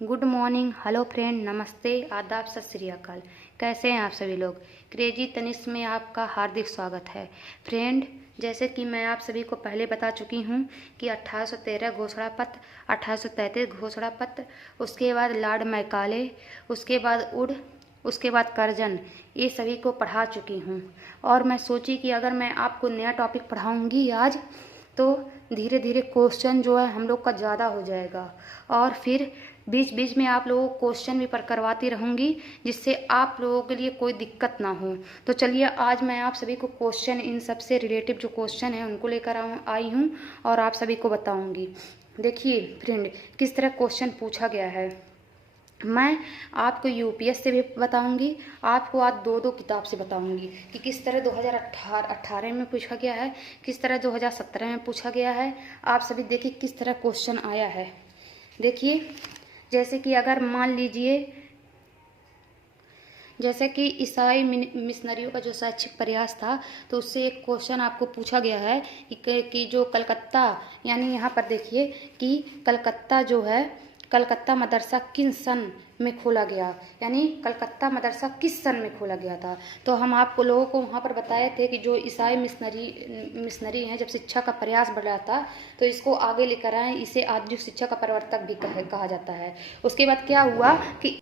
Good morning, hello friend, नमस्ते, आदाब, सत श्री अकाल। कैसे हैं आप सभी लोग। क्रेजी तनिष्क में आपका हार्दिक स्वागत है। फ्रेंड, जैसे कि मैं आप सभी को पहले बता चुकी हूं कि 1813 घोषणा पत्र, 1833 घोषणा पत्र, उसके बाद लॉर्ड मैकाले, उसके बाद वुड, उसके बाद कर्जन, ये सभी को पढ़ा चुकी हूँ। और मैं सोची कि अगर मैं आपको नया टॉपिक पढ़ाऊँगी आज तो धीरे धीरे क्वेश्चन जो है हम लोग का ज़्यादा हो जाएगा, और फिर बीच बीच में आप लोगों को क्वेश्चन भी पर करवाती रहूँगी, जिससे आप लोगों के लिए कोई दिक्कत ना हो। तो चलिए, आज मैं आप सभी को क्वेश्चन, इन सब से रिलेटिव जो क्वेश्चन हैं उनको लेकर आई हूँ और आप सभी को बताऊँगी। देखिए फ्रेंड, किस तरह क्वेश्चन पूछा गया है। मैं आपको यूपीएस से भी बताऊंगी, आपको आज दो किताब से बताऊंगी कि किस तरह 2018 में पूछा गया है, किस तरह 2017 में पूछा गया है। आप सभी देखिए किस तरह क्वेश्चन आया है। देखिए, जैसे कि अगर मान लीजिए, जैसे कि ईसाई मिशनरियों का जो शैक्षिक प्रयास था, तो उससे एक क्वेश्चन आपको पूछा गया है कि जो कलकत्ता, यानी यहाँ पर देखिए कि कलकत्ता जो है, कलकत्ता मदरसा किस सन में खोला गया, यानी कलकत्ता मदरसा किस सन में खोला गया था। तो हम आपको लोगों को वहाँ पर बताए थे कि जो ईसाई मिशनरी हैं, जब शिक्षा का प्रयास बढ़ा था तो इसको आगे लेकर आए, इसे आधुनिक शिक्षा का प्रवर्तक भी कहा जाता है। उसके बाद क्या हुआ कि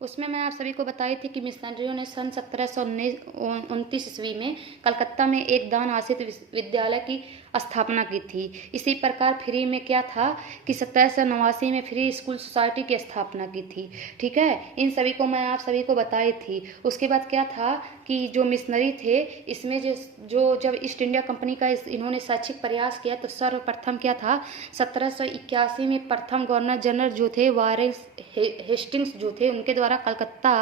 उसमें मैं आप सभी को बताई थी कि मिशनरियों ने सन 1729 ईस्वी में कलकत्ता में एक दान आश्रित विद्यालय की स्थापना की थी। इसी प्रकार फ्री में क्या था कि 1789 में फ्री स्कूल सोसाइटी की स्थापना की थी। ठीक है, इन सभी को मैं आप सभी को बताई थी। उसके बाद क्या था कि जो मिशनरी थे, इसमें जो जब ईस्ट इंडिया कंपनी का इन्होंने शैक्षिक प्रयास किया, तो सर्वप्रथम क्या था, 1781 में प्रथम गवर्नर जनरल जो थे वारेन हेस्टिंग्स जो थे, उनके द्वारा कलकत्ता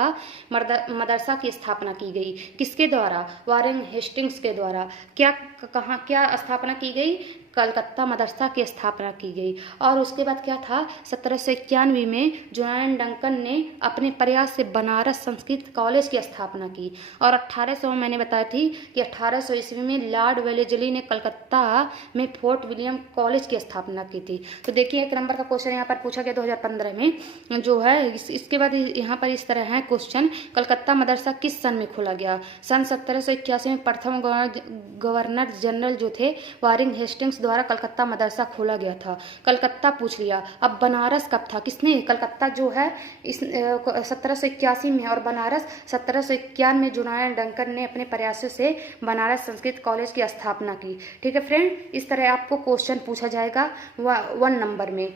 मदरसा की स्थापना की गई। किसके द्वारा? वारेन हेस्टिंग्स के द्वारा। क्या स्थापना की गई? कलकत्ता मदरसा की स्थापना की गई। और उसके बाद क्या था, 1791 में जॉन डंकन ने अपने प्रयास से बनारस संस्कृत कॉलेज की स्थापना की। और 1800 में मैंने बताया थी कि 1800 ईस्वी में लॉर्ड वेलेजली ने कलकत्ता में फोर्ट विलियम कॉलेज की स्थापना की थी। तो देखिए, एक नंबर का क्वेश्चन यहाँ पर पूछा गया 2015 में जो है। इसके बाद यहाँ पर इस तरह है क्वेश्चन, कलकत्ता मदरसा किस सन में खोला गया? सन 1781 में प्रथम गवर्नर जनरल जो थे वारेन हेस्टिंग्स द्वारा कलकत्ता मदरसा खोला गया था। कलकत्ता पूछ लिया। अब बनारस कब था? किसने? कलकत्ता जो है इस 1781 में, और बनारस 1751 में जॉन डंकन ने अपने प्रयासों से बनारस संस्कृत कॉलेज की स्थापना की। ठीक है फ्रेंड, इस तरह आपको क्वेश्चन पूछा जाएगा 1 नंबर में।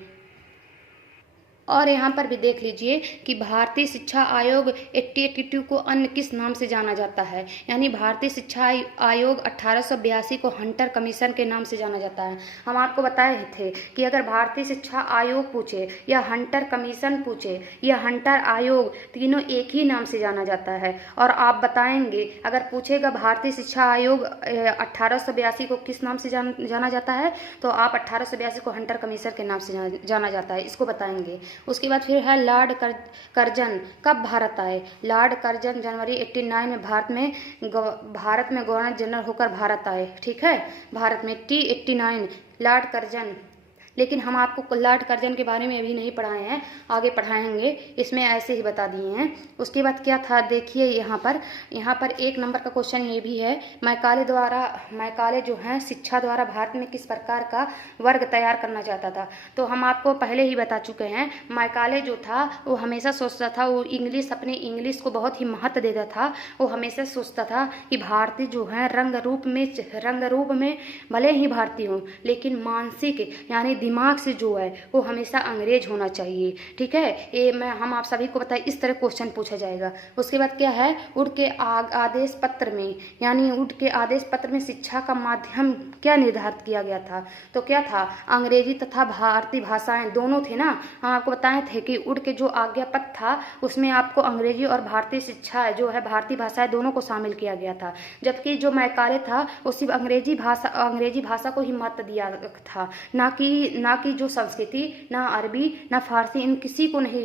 और यहाँ पर भी देख लीजिए कि भारतीय शिक्षा आयोग 1882 को अन्य किस नाम से जाना जाता है। यानी भारतीय शिक्षा आयोग 1882 को हंटर कमीशन के नाम से जाना जाता है। हम आपको बताए थे कि अगर भारतीय शिक्षा आयोग पूछे या हंटर कमीशन पूछे या हंटर आयोग, तीनों एक ही नाम से जाना जाता है। और आप बताएंगे, अगर पूछेगा भारतीय शिक्षा आयोग 1882 को किस नाम से जाना जाता है, तो आप 1882 को हंटर कमीशन के नाम से जाना जाता है, इसको बताएंगे। उसके बाद फिर है लॉर्ड कर्जन कब भारत आए। लॉर्ड कर्जन जनवरी 89 में भारत में गवर्नर जनरल होकर भारत आए। ठीक है, भारत में T89 लॉर्ड कर्जन। लेकिन हम आपको लॉर्ड कर्जन के बारे में अभी नहीं पढ़ाए हैं, आगे पढ़ाएंगे, इसमें ऐसे ही बता दिए हैं। उसके बाद क्या था, देखिए यहाँ पर 1 नंबर का क्वेश्चन ये भी है, मैकाले जो है शिक्षा द्वारा भारत में किस प्रकार का वर्ग तैयार करना चाहता था। तो हम आपको पहले ही बता चुके हैं, मैकाले जो था वो हमेशा सोचता था, वो अपने इंग्लिश को बहुत ही महत्व देता था। वो हमेशा सोचता था कि भारतीय जो है रंग रूप में भले ही भारतीय हो, लेकिन मानसिक यानी दिमाग से जो है वो हमेशा अंग्रेज होना चाहिए। ठीक है, ये हम आप सभी को बताएं, इस तरह क्वेश्चन पूछा जाएगा। उसके बाद क्या है, वुड के आदेश पत्र में, यानी वुड के आदेश पत्र में शिक्षा का माध्यम क्या निर्धारित किया गया था। तो क्या था, अंग्रेजी तथा भारतीय भाषाएं दोनों थे ना। हम आपको बताए थे कि वुड के जो आज्ञा पत्र था उसमें आपको अंग्रेजी और भारतीय शिक्षा जो है, भारतीय भाषाएं दोनों को शामिल किया गया था। जबकि जो मैकाले था वो सिर्फ अंग्रेजी भाषा को ही महत्व दिया था, ना कि जो संस्कृति, ना अरबी, ना फारसी, इन किसी को नहीं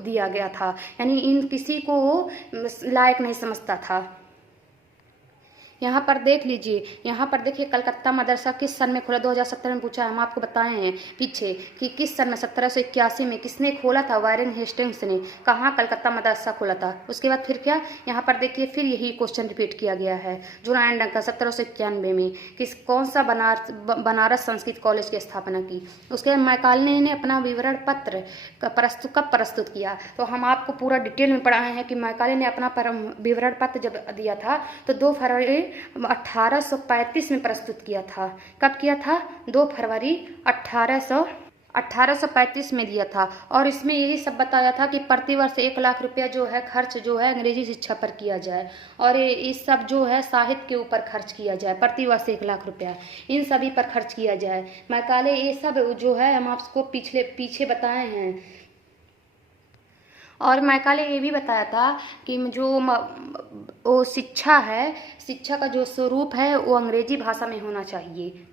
दिया गया था, यानी इन किसी को लायक नहीं समझता था। यहाँ पर देख लीजिए, यहाँ पर देखिए कलकत्ता मदरसा किस सन में खुला, 2017 में पूछा है। हम आपको बताए हैं पीछे कि किस सन में, 1781 में किसने खोला था, वारेन हेस्टिंग्स ने। कहाँ कलकत्ता मदरसा खोला था। उसके बाद फिर क्या, यहाँ पर देखिए फिर यही क्वेश्चन रिपीट किया गया है। जुनायन डंका 1791 में कौन सा बनारस संस्कृत कॉलेज की स्थापना की। उसके बाद मैकाले ने अपना विवरण पत्र कब प्रस्तुत किया। तो हम आपको पूरा डिटेल में पढ़ाए हैं कि मैकाले ने अपना विवरण पत्र जब दिया था तो 2 फरवरी 1835 में प्रस्तुत किया था। कब किया था, 2 फरवरी 1835 में दिया था। और इसमें यही सब बताया था कि प्रतिवर्ष 1 लाख रुपया जो है खर्च जो है अंग्रेजी शिक्षा पर किया जाए, और इस सब जो है साहित्य के ऊपर खर्च किया जाए। प्रतिवर्ष 1 लाख रुपया इन सभी पर खर्च किया जाए। मैकाले ये सब जो है हम आपको पीछे बताए हैं। और मैकाले ये भी बताया था कि जो वो शिक्षा है, शिक्षा का जो स्वरूप है वो अंग्रेजी भाषा में होना चाहिए।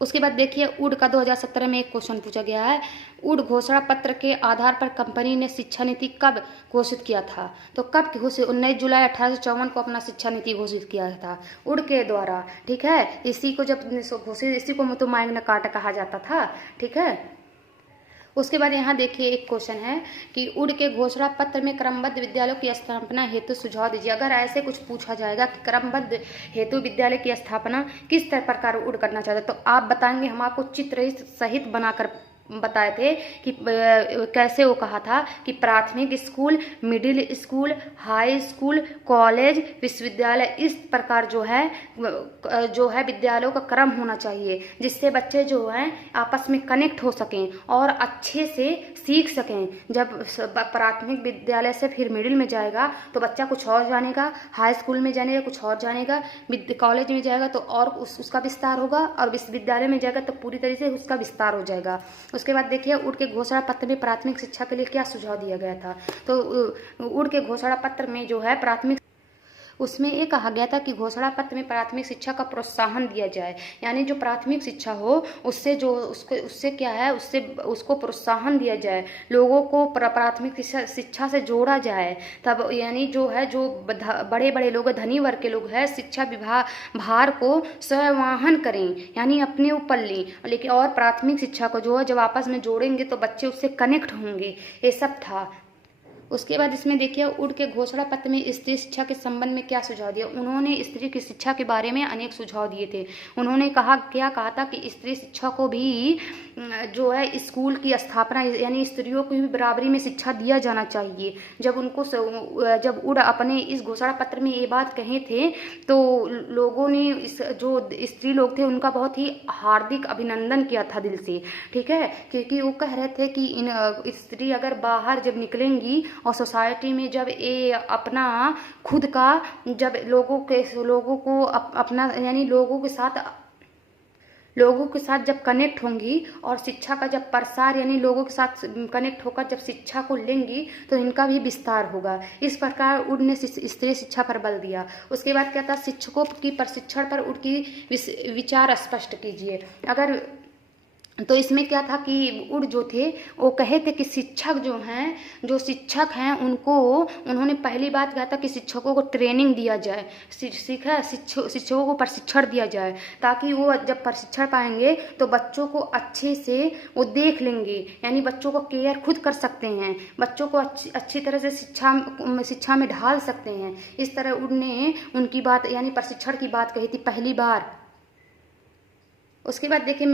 उसके बाद देखिए उड का 2017 में एक क्वेश्चन पूछा गया है। उड घोषणा पत्र के आधार पर कंपनी ने शिक्षा नीति कब घोषित किया था। तो कब घोषित, 19 जुलाई 1854 को अपना शिक्षा नीति घोषित किया था उड के द्वारा। ठीक है, इसी को जब घोषित, इसी को तो मैग्ना कार्टा कहा जाता था। ठीक है, उसके बाद यहाँ देखिए एक क्वेश्चन है कि उड के घोषणा पत्र में क्रमबद्ध विद्यालयों की स्थापना हेतु सुझाव दीजिए। अगर ऐसे कुछ पूछा जाएगा कि क्रमबद्ध हेतु विद्यालय की स्थापना किस तरह प्रकार उड करना चाहते, तो आप बताएंगे। हम आपको चित्र सहित बनाकर बताए थे कि कैसे वो कहा था कि प्राथमिक school, middle school, high school, college, विश्वविद्यालय, इस प्रकार जो है विद्यालयों का क्रम होना चाहिए, जिससे बच्चे जो हैं आपस में कनेक्ट हो सकें और अच्छे से सीख सकें। जब प्राथमिक विद्यालय से फिर मिडिल में जाएगा तो बच्चा कुछ और जानेगा, हाई स्कूल में जानेगा कुछ और जानेगा, कॉलेज में जाएगा तो और उसका विस्तार होगा, और विश्वविद्यालय में जाएगा तो पूरी तरीके से उसका विस्तार हो जाएगा। उसके बाद देखिए उड के घोषणा पत्र में प्राथमिक शिक्षा के लिए क्या सुझाव दिया गया था। तो उड के घोषणा पत्र में जो है प्राथमिक, उसमें ये कहा गया था कि घोषणा पत्र में प्राथमिक शिक्षा का प्रोत्साहन दिया जाए। यानी जो प्राथमिक शिक्षा हो उससे जो उससे क्या है, उससे उसको प्रोत्साहन दिया जाए, लोगों को प्राथमिक शिक्षा से जोड़ा जाए। तब यानी जो है जो बड़े बड़े लोग, धनी वर्ग के लोग हैं, शिक्षा भार को संवहन करें, यानी अपने ऊपर लें। लेकिन और प्राथमिक शिक्षा को जो है जब आपस में जोड़ेंगे तो बच्चे उससे कनेक्ट होंगे। ये सब था। उसके बाद इसमें देखिए उड के घोषणा पत्र में स्त्री शिक्षा के संबंध में क्या सुझाव दिया। उन्होंने स्त्री की शिक्षा के बारे में अनेक सुझाव दिए थे। उन्होंने क्या कहा था कि स्त्री शिक्षा को भी जो है स्कूल की स्थापना, यानी स्त्रियों को भी बराबरी में शिक्षा दिया जाना चाहिए। जब उड अपने इस घोषणा पत्र में ये बात कहे थे तो लोगों ने जो स्त्री लोग थे उनका बहुत ही हार्दिक अभिनंदन किया था दिल से। ठीक है, क्योंकि वो कह रहे थे कि स्त्री अगर बाहर जब निकलेंगी और सोसाइटी में जब ये अपना खुद का, जब लोगों को अपना, यानी लोगों के साथ जब कनेक्ट होंगी और शिक्षा का जब प्रसार, यानी लोगों के साथ कनेक्ट होकर जब शिक्षा को लेंगी तो इनका भी विस्तार होगा। इस प्रकार उड ने स्त्री शिक्षा पर बल दिया। उसके बाद क्या था, शिक्षकों की प्रशिक्षण पर उड की विचार स्पष्ट कीजिए। अगर तो इसमें क्या था कि उड जो थे वो कहे थे कि जो शिक्षक हैं उन्होंने पहली बात कहा था कि शिक्षकों को ट्रेनिंग दिया जाए, शिक्षकों को प्रशिक्षण दिया जाए, ताकि वो जब प्रशिक्षण पाएंगे तो बच्चों को अच्छे से वो देख लेंगे, यानी बच्चों को केयर खुद कर सकते हैं, बच्चों को अच्छी तरह से शिक्षा में ढाल सकते हैं। इस तरह उड ने उनकी बात, यानी प्रशिक्षण की बात कही थी पहली बार। उसके बाद देखिए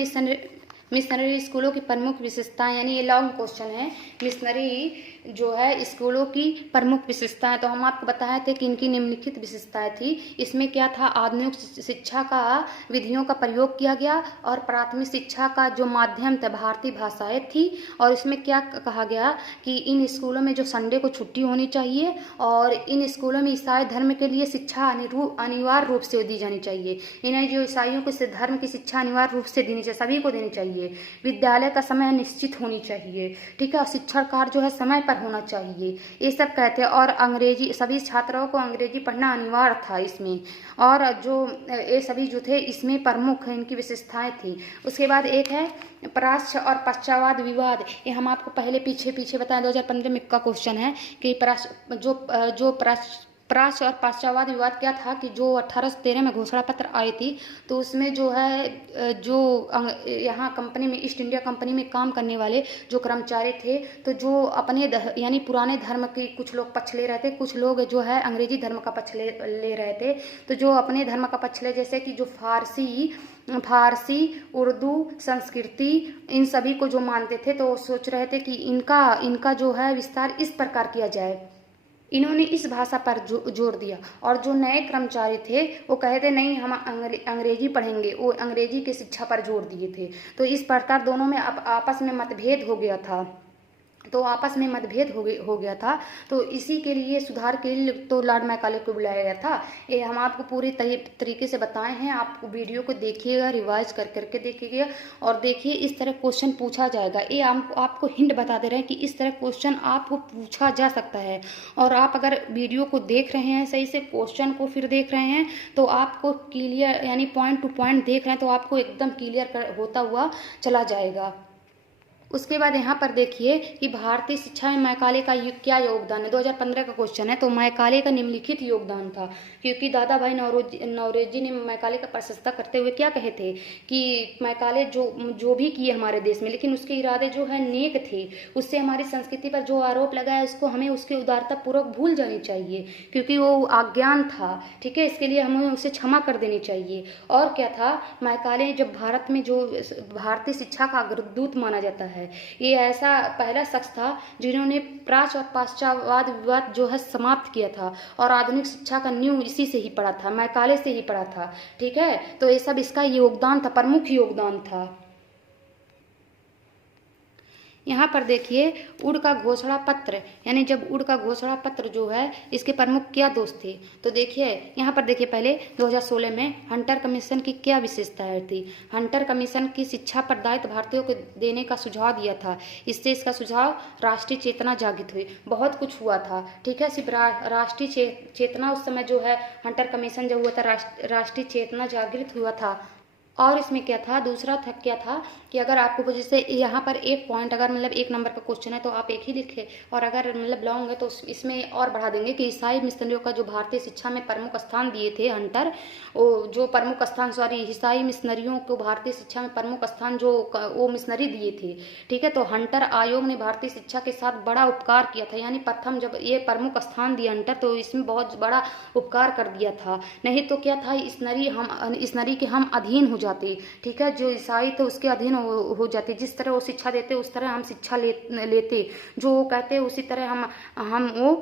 मिशनरी स्कूलों की प्रमुख विशेषताएं, यानी ये लॉन्ग क्वेश्चन है। मिशनरी जो है स्कूलों की प्रमुख विशेषताएं, तो हम आपको बताए थे कि इनकी निम्नलिखित विशेषताएं थी। इसमें क्या था, आधुनिक शिक्षा का विधियों का प्रयोग किया गया, और प्राथमिक शिक्षा का जो माध्यम था भारतीय भाषाएं थी। और इसमें क्या कहा गया कि इन स्कूलों में जो संडे को छुट्टी होनी चाहिए, और इन स्कूलों में ईसाई धर्म के लिए शिक्षा अनिवार्य रूप से दी जानी चाहिए। इन्हें जो ईसाइयों को धर्म की शिक्षा अनिवार्य रूप से देनी चाहिए, सभी को देनी चाहिए। विद्यालय का समय निश्चित होनी चाहिए। ठीक है, शिक्षण कार्य जो है समय पर होना चाहिए, ये सब कहते हैं। और अंग्रेजी, सभी छात्राओं को अंग्रेजी पढ़ना अनिवार्य था इसमें। और जो ये सभी जो थे इसमें प्रमुख इनकी विशेषताएं थी। उसके बाद एक है प्राच्य और पश्चातवाद विवाद। ये हम आपको पहले पीछे बताएं, 2015 में का क्वेश्चन है कि प्राच्य और पाश्चात्यवाद विवाद क्या था कि जो 1813 में घोषणा पत्र आई थी, तो उसमें जो है जो यहाँ कंपनी में, ईस्ट इंडिया कंपनी में काम करने वाले जो कर्मचारी थे, तो जो अपने यानी पुराने धर्म की कुछ लोग पक्ष ले रहे थे, कुछ लोग जो है अंग्रेजी धर्म का पक्ष ले रहे थे। तो जो अपने धर्म का पक्ष ले, जैसे कि जो फारसी, उर्दू, संस्कृति, इन सभी को जो मानते थे, तो सोच रहे थे कि इनका जो है विस्तार इस प्रकार किया जाए। इन्होंने इस भाषा पर जोर दिया। और जो नए कर्मचारी थे वो कहे थे नहीं, हम अंग्रेजी पढ़ेंगे, वो अंग्रेजी की शिक्षा पर जोर दिए थे। तो इस प्रकार दोनों में आपस में मतभेद हो गया था। तो इसी के लिए, सुधार के लिए तो लॉर्ड मैकाले को बुलाया गया था। ये हम आपको पूरी तरीके से बताए हैं। आप वीडियो को देखिएगा, रिवाइज करके देखिएगा और देखिए इस तरह क्वेश्चन पूछा जाएगा। ये आपको हिंट बता दे रहे हैं कि इस तरह क्वेश्चन आपको पूछा जा सकता है। और आप अगर वीडियो को देख रहे हैं सही से, क्वेश्चन को फिर देख रहे हैं, तो आपको क्लियर, यानी पॉइंट टू पॉइंट देख रहे हैं, तो आपको एकदम क्लियर होता हुआ चला जाएगा। उसके बाद यहाँ पर देखिए कि भारतीय शिक्षा में मैकाले का क्या योगदान है। 2015 का क्वेश्चन है। तो मैकाले का निम्नलिखित योगदान था, क्योंकि दादा भाई नौरोजी ने मैकाले का प्रशंसा करते हुए क्या कहे थे कि मैकाले जो भी किए हमारे देश में, लेकिन उसके इरादे जो है नेक थे। उससे हमारी संस्कृति पर जो आरोप लगाया, उसको हमें उसकी उदारता पूर्वक भूल जानी चाहिए, क्योंकि वो अज्ञान था। ठीक है, इसके लिए हमें उसे क्षमा कर देनी चाहिए। और क्या था, मैकाले जब भारत में जो भारतीय शिक्षा का अग्रदूत माना जाता है, ये ऐसा पहला शख्स था जिन्होंने प्राच्य और पाश्चात्यवाद विवाद जो है समाप्त किया था। और आधुनिक शिक्षा का नींव इसी से ही पड़ा था, मैकाले से ही पड़ा था। ठीक है, तो ये सब इसका योगदान था, प्रमुख योगदान था। यहाँ पर देखिए वुड का घोषणा पत्र, यानी जब वुड का घोषणा पत्र जो है, इसके प्रमुख क्या दोष थे। तो देखिए यहाँ पर देखिए, पहले 2016 में हंटर कमीशन की क्या विशेषताएं थी। हंटर कमीशन की शिक्षा पर दायित्व भारतीयों को देने का सुझाव दिया था। इससे इसका सुझाव राष्ट्रीय चेतना जागृत हुई। बहुत कुछ हुआ था। ठीक है, सिर्फ राष्ट्रीय चेतना उस समय जो है, हंटर कमीशन जब हुआ था, राष्ट्रीय चेतना जागृत हुआ था। और इसमें क्या था, दूसरा था क्या था कि अगर आपको जैसे यहाँ पर एक पॉइंट, अगर मतलब एक नंबर का क्वेश्चन है तो आप एक ही लिखे, और अगर मतलब लॉन्ग है तो इसमें और बढ़ा देंगे कि ईसाई मिशनरियों का जो भारतीय शिक्षा में प्रमुख स्थान दिए थे हंटर, ईसाई मिशनरियों को भारतीय शिक्षा में प्रमुख स्थान जो वो मिशनरी दिए थे। ठीक है, तो हंटर आयोग ने भारतीय शिक्षा के साथ बड़ा उपकार किया था। यानी प्रथम जब ये प्रमुख स्थान दिया हंटर, तो इसमें बहुत बड़ा उपकार कर दिया था। नहीं तो क्या था, ईसनरी के हम अधीन हो जाते। ठीक है, जो ईसाई थे उसके अधीन हो जाते। जिस तरह वो शिक्षा देते उस तरह हम शिक्षा लेते, जो वो कहते उसी तरह हम वो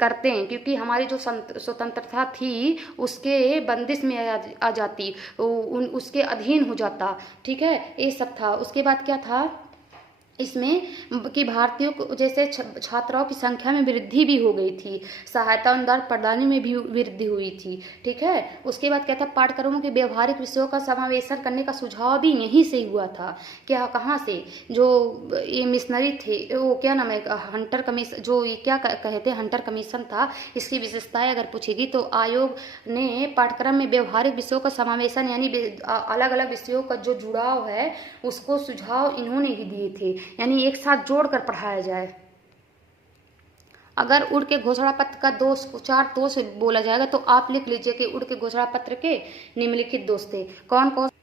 करते हैं, क्योंकि हमारी जो स्वतंत्रता थी उसके बंदिश में आ जाती, उसके अधीन हो जाता। ठीक है, ये सब था। उसके बाद क्या था इसमें कि भारतीयों को जैसे छात्राओं की संख्या में वृद्धि भी हो गई थी, सहायता अनुदान प्रदान में भी वृद्धि हुई थी। ठीक है, उसके बाद क्या था, पाठ्यक्रमों के व्यवहारिक विषयों का समावेशन करने का सुझाव भी यहीं से हुआ था। क्या, कहाँ से, जो ये मिशनरी थे, वो क्या नाम है, हंटर कमीशन, जो ये क्या कहते हैं, हंटर कमीशन था। इसकी विशेषताएं अगर पूछेगी तो आयोग ने पाठ्यक्रम में व्यवहारिक विषयों का समावेशन, यानी अलग अलग विषयों का जो जुड़ाव है उसको सुझाव इन्होंने ही दिए थे, यानी एक साथ जोड़कर पढ़ाया जाए। अगर वुड के घोषणा पत्र का दोष, 4 दोष बोला जाएगा, तो आप लिख लीजिए कि वुड के घोषणा पत्र के निम्नलिखित दोष थे।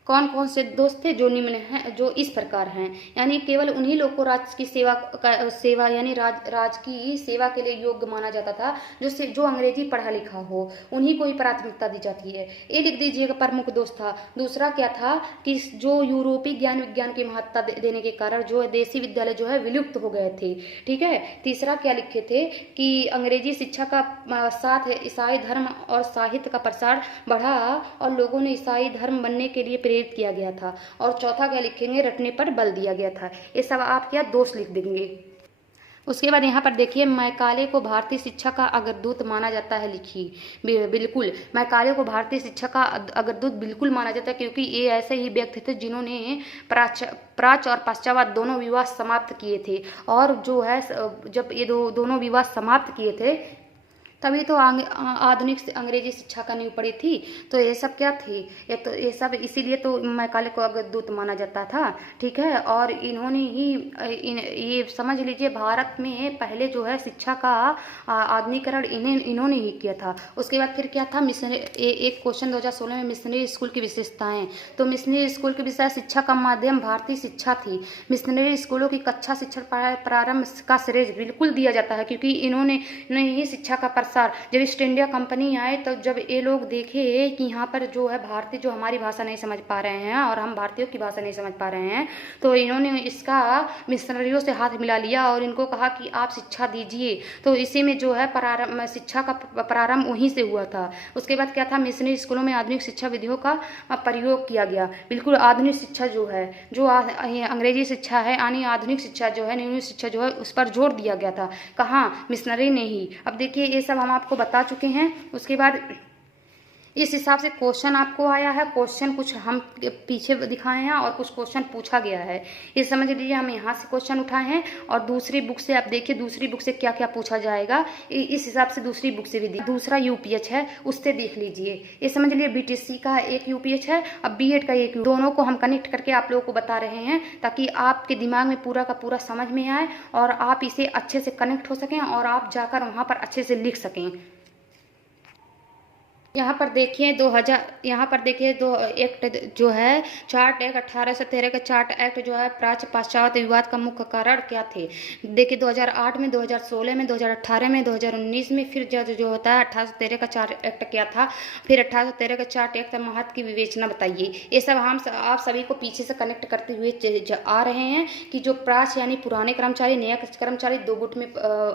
कौन कौन से दोष थे जो निम्न हैं, जो इस प्रकार हैं। यानी केवल उन्हीं लोग को राज की सेवा यानी राज की सेवा के लिए योग्य माना जाता था जो अंग्रेजी पढ़ा लिखा हो, उन्हीं को ही प्राथमिकता दी जाती है। ये लिख दीजिएगा, प्रमुख दोष था। दूसरा क्या था कि जो यूरोपीय ज्ञान विज्ञान की महत्ता देने के कारण जो देसी विद्यालय जो है विलुप्त हो गए थे। ठीक है, तीसरा क्या लिखे थे कि अंग्रेजी शिक्षा का साथ ईसाई धर्म और साहित्य का प्रसार बढ़ा और लोगों ने ईसाई धर्म बनने के लिए प्रेरित किया गया था। और चौथा क्या लिखेंगे, रटने पर बल दिया गया था। ये सब आप क्या दोष लिख देंगे। उसके बाद यहाँ पर देखिए, मैकाले को भारतीय शिक्षा का अग्रदूत माना जाता है। लिखिए बिल्कुल, मैकाले को भारतीय शिक्षा का अग्रदूत बिल्कुल माना जाता है, क्योंकि ये ऐसे ही व्यक्ति थे जिन्होंने प्राच्य और पाश्चात्य दोनों विवाद समाप्त किए थे। और जो है जब ये दोनों विवाद समाप्त किए थे, तभी तो आधुनिक अंग्रेजी शिक्षा का नींव पड़ी थी। तो ये सब क्या थी, ये सब इसीलिए तो मैकाले को अग्रदूत माना जाता था। ठीक है, और इन्होंने ही ये समझ लीजिए भारत में पहले जो है शिक्षा का आधुनिकीकरण इन्होंने ही किया था। उसके बाद फिर क्या था, मिशनरी, एक क्वेश्चन 2016 में मिशनरी स्कूल की विशेषताएं। तो मिशनरी स्कूल की विषय शिक्षा का माध्यम भारतीय शिक्षा थी। मिशनरी स्कूलों की कक्षा शिक्षा प्रारंभ का श्रेय बिल्कुल दिया जाता है, क्योंकि इन्होंने ही शिक्षा का प्रसार, जब ईस्ट इंडिया कंपनी आए तो जब ये लोग देखे कि यहाँ पर जो है भारतीय जो हमारी भाषा नहीं समझ पा रहे हैं और हम भारतीयों की भाषा नहीं समझ पा रहे हैं, तो इन्होंने इसका मिशनरियों से हाथ मिला लिया और इनको कहा कि आप शिक्षा दीजिए। तो इसी में जो है प्रारंभ, शिक्षा का प्रारंभ वहीं से हुआ था। उसके बाद क्या था, मिशनरी स्कूलों में आधुनिक शिक्षा विधियों का प्रयोग किया गया। बिल्कुल आधुनिक शिक्षा जो है, जो अंग्रेजी शिक्षा है यानी आधुनिक शिक्षा जो है, न्यू शिक्षा जो है, उस पर जोर दिया गया था। कहाँ, मिशनरी ने ही। अब देखिए ये सब हम आपको बता चुके हैं। उसके बाद इस हिसाब से क्वेश्चन आपको आया है। क्वेश्चन कुछ हम पीछे दिखाए हैं और कुछ क्वेश्चन पूछा गया है, ये समझ लीजिए। हम यहाँ से क्वेश्चन उठाए हैं और दूसरी बुक से आप देखिए, दूसरी बुक से क्या क्या पूछा जाएगा, इस हिसाब से दूसरी बुक से भी दूसरा यूपीएच है, उससे देख लीजिए। ये समझ लीजिए बीटीसी का एक यूपीएच है, अब बीएड का एक, दोनों को हम कनेक्ट करके आप लोगों को बता रहे हैं ताकि आपके दिमाग में पूरा का पूरा समझ में आए और आप इसे अच्छे से कनेक्ट हो सकें और आप जाकर वहाँ पर अच्छे से लिख सकें। यहाँ पर देखिए 2 एक्ट जो है, चार्ट एक्ट 1813 का चार्ट एक्ट जो है, प्राच्य पाश्चात्य विवाद का मुख्य कारण क्या थे। देखिए 2008 में, 2016 में, 2018 में, 2019 में, फिर जो होता है 1813 का चार्ट एक्ट क्या था, फिर 1813 का चार्ट एक्ट महत्व की विवेचना बताइए। ये सब हम आप सभी को पीछे से कनेक्ट करते हुए आ रहे हैं कि जो प्राच्य यानी पुराने कर्मचारी, नया कर्मचारी, दो गुट में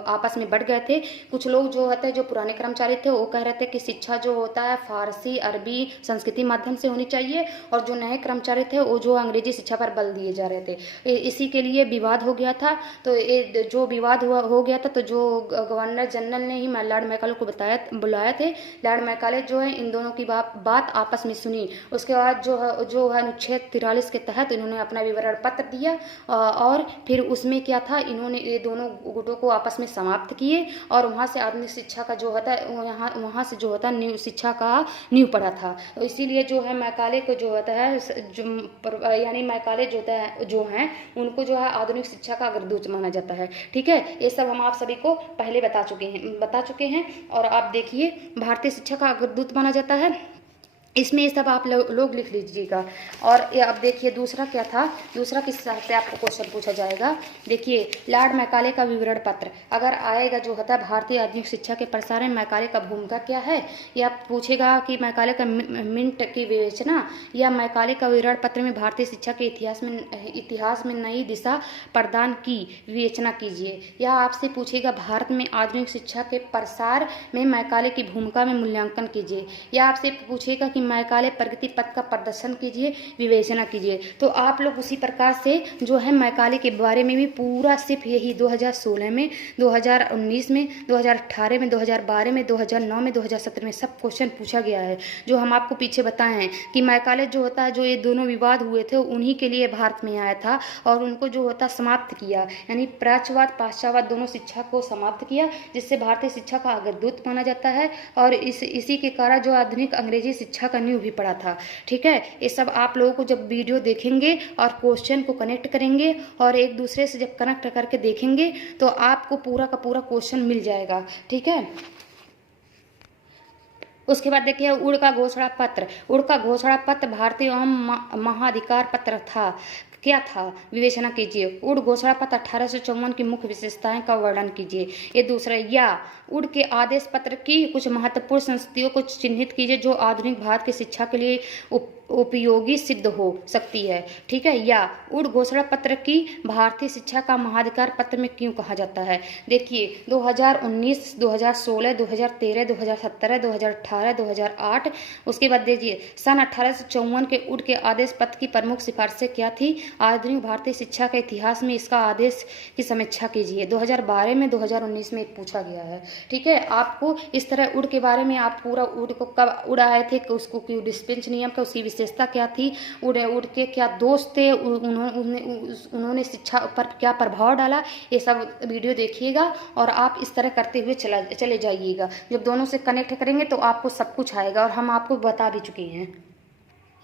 आपस में बढ़ गए थे। कुछ लोग जो होते हैं, जो पुराने कर्मचारी थे, वो कह रहे थे कि शिक्षा जो होता है फारसी, अरबी, संस्कृति माध्यम से होनी चाहिए, और जो नए कर्मचारी थे वो जो अंग्रेजी शिक्षा पर बल दिए जा रहे थे। इसी के लिए विवाद हो गया था। तो ये जो विवाद हो गया था, तो जो गवर्नर जनरल ने ही लॉर्ड मैकाले को बुलाए थे। लॉर्ड मैकाले जो है इन दोनों की बात आपस में सुनी। उसके बाद जो है अनुच्छेद 43 के तहत इन्होंने अपना विवरण पत्र दिया और फिर उसमें क्या था, इन्होंने ये दोनों गुटों को आपस में समाप्त किए और वहाँ से आधुनिक शिक्षा का जो होता है, वहाँ से जो होता है न्यू शिक्षा का नींव पड़ा था। तो इसीलिए जो है मैकाले को जो होता है, यानी मैकाले जो हैं उनको जो है आधुनिक शिक्षा का अग्रदूत माना जाता है। ठीक है, ये सब हम आप सभी को पहले बता चुके हैं और आप देखिए भारतीय शिक्षा का अग्रदूत माना जाता है। इसमें ये सब आप लोग लिख लीजिएगा। और ये अब देखिए दूसरा क्या था, दूसरा किस हिसाब से आपको क्वेश्चन पूछा जाएगा। देखिए लॉर्ड मैकाले का विवरण पत्र अगर आएगा, जो होता है भारतीय आधुनिक शिक्षा के प्रसार में मैकाले का भूमिका क्या है, या पूछेगा कि मैकाले का मिंट की विवेचना, या मैकाले का विवरण पत्र में भारतीय शिक्षा के इतिहास में नई दिशा प्रदान की विवेचना कीजिए, या आपसे पूछेगा भारत में आधुनिक शिक्षा के प्रसार में मैकाले की भूमिका में मूल्यांकन कीजिए, या आपसे पूछेगा कि मैकाले प्रगति पथ का प्रदर्शन कीजिए, विवेचना कीजिए। तो आप लोग उसी प्रकार से जो है मैकाले के बारे में भी पूरा सिर्फ यही 2016 में, 2019 में, 2018 में, 2012 में, 2009 में, 2017 में सब क्वेश्चन पूछा गया है। जो हम आपको पीछे बताए हैं कि मैकाले जो होता है, जो ये दोनों विवाद हुए थे उन्हीं के लिए भारत में आया था और उनको जो होता समाप्त किया, यानी प्राच्यवाद पाश्चात्यवाद दोनों शिक्षा को समाप्त किया, जिससे भारतीय शिक्षा का अग्रदूत माना जाता है। और इसी के कारण जो आधुनिक अंग्रेजी शिक्षा का नींव भी पड़ा था। ठीक है, ये सब आप लोगों को जब वीडियो देखेंगे और क्वेश्चन को कनेक्ट करेंगे और एक दूसरे से जब कनेक्ट करके देखेंगे तो आपको पूरा का पूरा क्वेश्चन मिल जाएगा। ठीक है, उसके बाद देखिए उड़ का घोषणा पत्र भारतीय एवं महाधिकार पत्र था। क्या था, विवेचना कीजिए। उड़ घोषणा पत्र 1854 की मुख्य विशेषताएं का वर्णन कीजिए। ये दूसरा, या उड़ के आदेश पत्र की कुछ महत्वपूर्ण संस्थितियों को चिन्हित कीजिए जो आधुनिक भारत की शिक्षा के लिए उपयोगी सिद्ध हो सकती है। ठीक है, या उड़ घोषणा पत्र की भारतीय शिक्षा का महाधिकार पत्र में क्यों कहा जाता है। देखिए 2019, 2016, 2013, 2017, 2018, 2008, उसके बाद देखिए सन 1854 के उड़ के आदेश पत्र की प्रमुख सिफारिशें क्या थी। आधुनिक भारतीय शिक्षा के इतिहास में इसका आदेश की समीक्षा कीजिए। 2012 में, 2019 में पूछा गया है। ठीक है, आपको इस तरह उड़ के बारे में आप पूरा उड़ को कब उड़ आए थे, उसको क्यों डिस्पेंस नियम का, उसी विशेषता क्या थी, उनके क्या दोष थे, उन्होंने शिक्षा पर क्या प्रभाव डाला, ये सब वीडियो देखिएगा और आप इस तरह करते हुए चले जाइएगा। जब दोनों से कनेक्ट करेंगे तो आपको सब कुछ आएगा और हम आपको बता भी चुके हैं।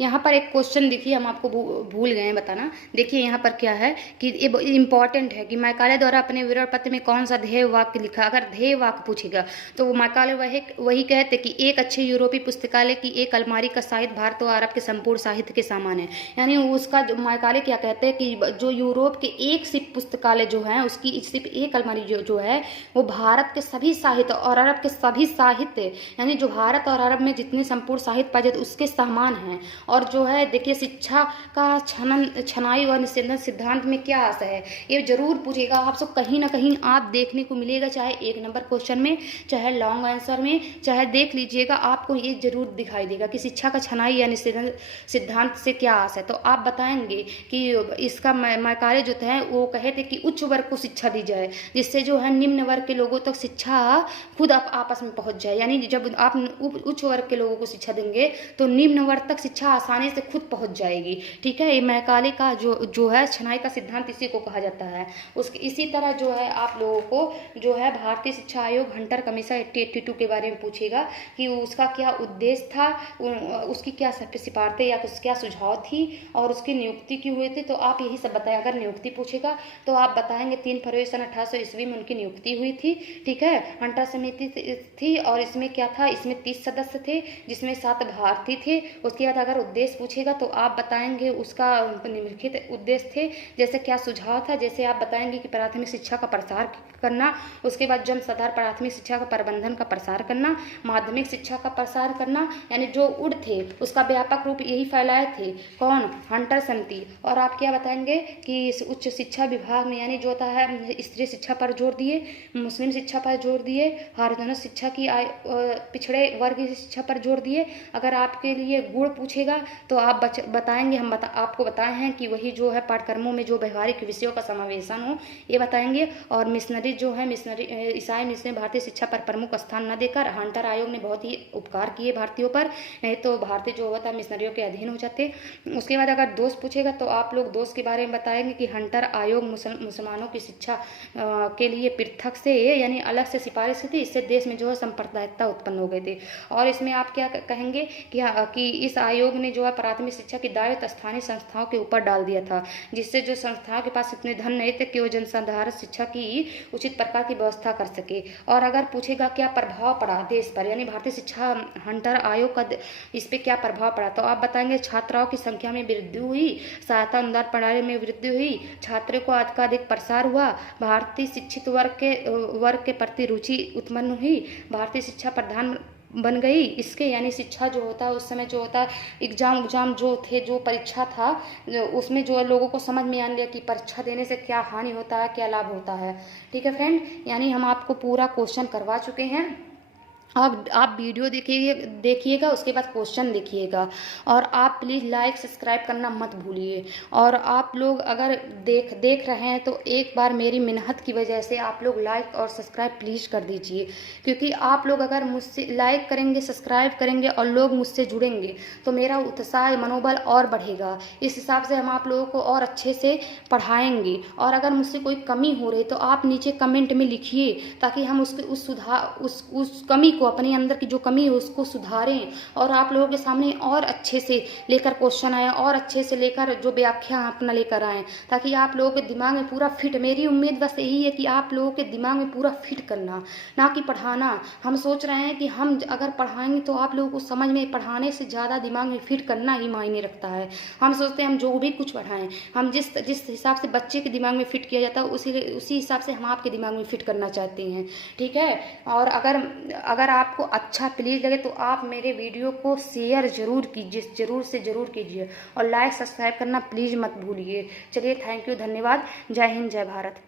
यहाँ पर एक क्वेश्चन देखिए, हम आपको भूल गए हैं बताना। देखिए यहाँ पर क्या है कि ये इम्पॉर्टेंट है कि मैकाले द्वारा अपने विवरण पत्र में कौन सा ध्येय वाक्य लिखा। अगर ध्येय वाक्य पूछेगा तो वो मैकाले वही कहते कि एक अच्छे यूरोपीय पुस्तकालय की एक अलमारी का साहित्य भारत और अरब के संपूर्ण साहित्य के समान है। यानी उसका जो मैकाले क्या कहते हैं कि जो यूरोप के एक सिर्फ पुस्तकालय जो है उसकी सिर्फ एक अलमारी जो है वो भारत के सभी साहित्य और अरब के सभी साहित्य, यानी जो भारत और अरब में जितने संपूर्ण साहित्य पाए जाते उसके समान हैं। और जो है देखिए शिक्षा का छनाई और निषेधन सिद्धांत में क्या आशय है, ये जरूर पूछेगा आपसे कहीं ना कहीं आप देखने को मिलेगा, चाहे 1 नंबर क्वेश्चन में, चाहे लॉन्ग आंसर में, चाहे देख लीजिएगा आपको ये जरूर दिखाई देगा कि शिक्षा का छनाई या निषेधन सिद्धांत से क्या आशय है। तो आप बताएंगे कि इसका मैकाले जो है वो कहे थे कि उच्च वर्ग को शिक्षा दी जाए जिससे जो है निम्न वर्ग के लोगों तक शिक्षा खुद आपस में पहुंच जाए। यानी जब आप उच्च वर्ग के लोगों को शिक्षा देंगे तो निम्न वर्ग तक शिक्षा आसानी से खुद पहुंच जाएगी। ठीक है, ये मैकाले का जो है छनाई का सिद्धांत इसी को कहा जाता है। उसके इसी तरह जो है आप लोगों को जो है भारतीय शिक्षा आयोग हंटर कमीशन 1882 के बारे में पूछेगा कि उसका क्या उद्देश्य था, उसकी क्या सिफारिशें या क्या सुझाव थी और उसकी नियुक्ति क्यों हुई थी। तो आप यही सब बताएं। अगर नियुक्ति पूछेगा तो आप बताएंगे 3 फरवरी सन 1800 ईस्वी में उनकी नियुक्ति हुई थी। ठीक है, हंटर समिति थी और इसमें क्या था, इसमें 30 सदस्य थे जिसमें 7 भारतीय थे। उसके बाद अगर उद्देश्य पूछेगा तो आप बताएंगे उसका निम्नलिखित उद्देश्य थे, जैसे क्या सुझाव था, जैसे आप बताएंगे कि प्राथमिक शिक्षा का प्रसार करना, उसके बाद जन साधारण प्राथमिक शिक्षा का प्रबंधन का प्रसार करना, माध्यमिक शिक्षा का प्रसार करना, यानी जो उड़ थे उसका व्यापक रूप यही फैलाए थे कौन, हंटर समिति। और आप क्या बताएंगे कि उच्च शिक्षा विभाग में यानी जो होता है स्त्री शिक्षा पर जोर दिए, मुस्लिम शिक्षा पर जोर दिए, हरिजन शिक्षा की पिछड़े वर्ग की शिक्षा पर जोर दिए। अगर आपके लिए गुण पूछेगा तो आप बताएंगे हम आपको बताए हैं कि वही जो है पाठ्यक्रमों में जो व्यवहारिक विषयों का समावेशन हो ये बताएंगे। और मिशनरी जो है ईसाई मिशनरी भारतीय शिक्षा पर प्रमुख स्थान न देकर हंटर आयोग ने बहुत ही उपकार किए भारतीयों पर, नहीं तो भारतीय जो होता है मिशनरियों के अधीन हो जाते। उसके बाद अगर दोष पूछेगा तो आप लोग दोष के बारे में बताएंगे कि हंटर आयोग मुसलमानों की शिक्षा के लिए पृथक से यानी अलग से सिफारिश की थी, इससे देश में जो है सांप्रदायिकता उत्पन्न हो गई थी। और इसमें आप क्या कहेंगे कि इस आयोग ने जो है प्राथमिक शिक्षा की दायित्व स्थानीय संस्थाओं के ऊपर डाल दिया था, जिससे जो संस्थाओं के पास इतने धन नहीं थे कि वो जनसाधारण शिक्षा की उचित प्रकार की व्यवस्था कर सके। और अगर पूछेगा क्या प्रभाव पड़ा देश पर, यानी भारतीय शिक्षा हंटर आयोग का इस पर क्या प्रभाव पड़ा, तो आप बताएंगे छात्राओं की संख्या में वृद्धि हुई, सहायता अनुदान प्रणाली में वृद्धि हुई, छात्रों को अधिक प्रसार हुआ, भारतीय शिक्षित वर्ग के प्रति रुचि उत्पन्न हुई, भारतीय शिक्षा प्रधान बन गई। इसके यानी शिक्षा जो होता है उस समय जो होता है एग्जाम जो थे, जो परीक्षा था उसमें जो लोगों को समझ में आने लगा कि परीक्षा देने से क्या हानि होता है क्या लाभ होता है। ठीक है फ्रेंड, यानी हम आपको पूरा क्वेश्चन करवा चुके हैं। आप वीडियो देखिएगा उसके बाद क्वेश्चन देखिएगा और आप प्लीज़ लाइक सब्सक्राइब करना मत भूलिए। और आप लोग अगर देख रहे हैं तो एक बार मेरी मेहनत की वजह से आप लोग लाइक और सब्सक्राइब प्लीज़ कर दीजिए, क्योंकि आप लोग अगर मुझसे लाइक करेंगे सब्सक्राइब करेंगे और लोग मुझसे जुड़ेंगे तो मेरा उत्साह मनोबल और बढ़ेगा। इस हिसाब से हम आप लोगों को और अच्छे से पढ़ाएंगे। और अगर मुझसे कोई कमी हो रही तो आप नीचे कमेंट में लिखिए ताकि हम उस कमी को, अपने अंदर की जो कमी है उसको सुधारें और आप लोगों के सामने और अच्छे से लेकर क्वेश्चन आए और अच्छे से लेकर जो व्याख्या अपना लेकर आए, ताकि आप लोगों के दिमाग में पूरा फिट, मेरी उम्मीद बस यही है कि आप लोगों के दिमाग में पूरा फिट करना, ना कि पढ़ाना। हम सोच रहे हैं कि हम अगर पढ़ाएंगे तो आप लोगों को समझ में, पढ़ाने से ज़्यादा दिमाग में फिट करना ही मायने रखता है। हम सोचते हैं हम जो भी कुछ पढ़ाएं, हम जिस हिसाब से बच्चे के दिमाग में फिट किया जाता है उसी हिसाब से हम आपके दिमाग में फिट करना चाहते हैं। ठीक है, और अगर आपको अच्छा प्लीज़ लगे तो आप मेरे वीडियो को शेयर जरूर कीजिए, जरूर कीजिए और लाइक सब्सक्राइब करना प्लीज़ मत भूलिए। चलिए, थैंक यू, धन्यवाद। जय हिंद, जय भारत।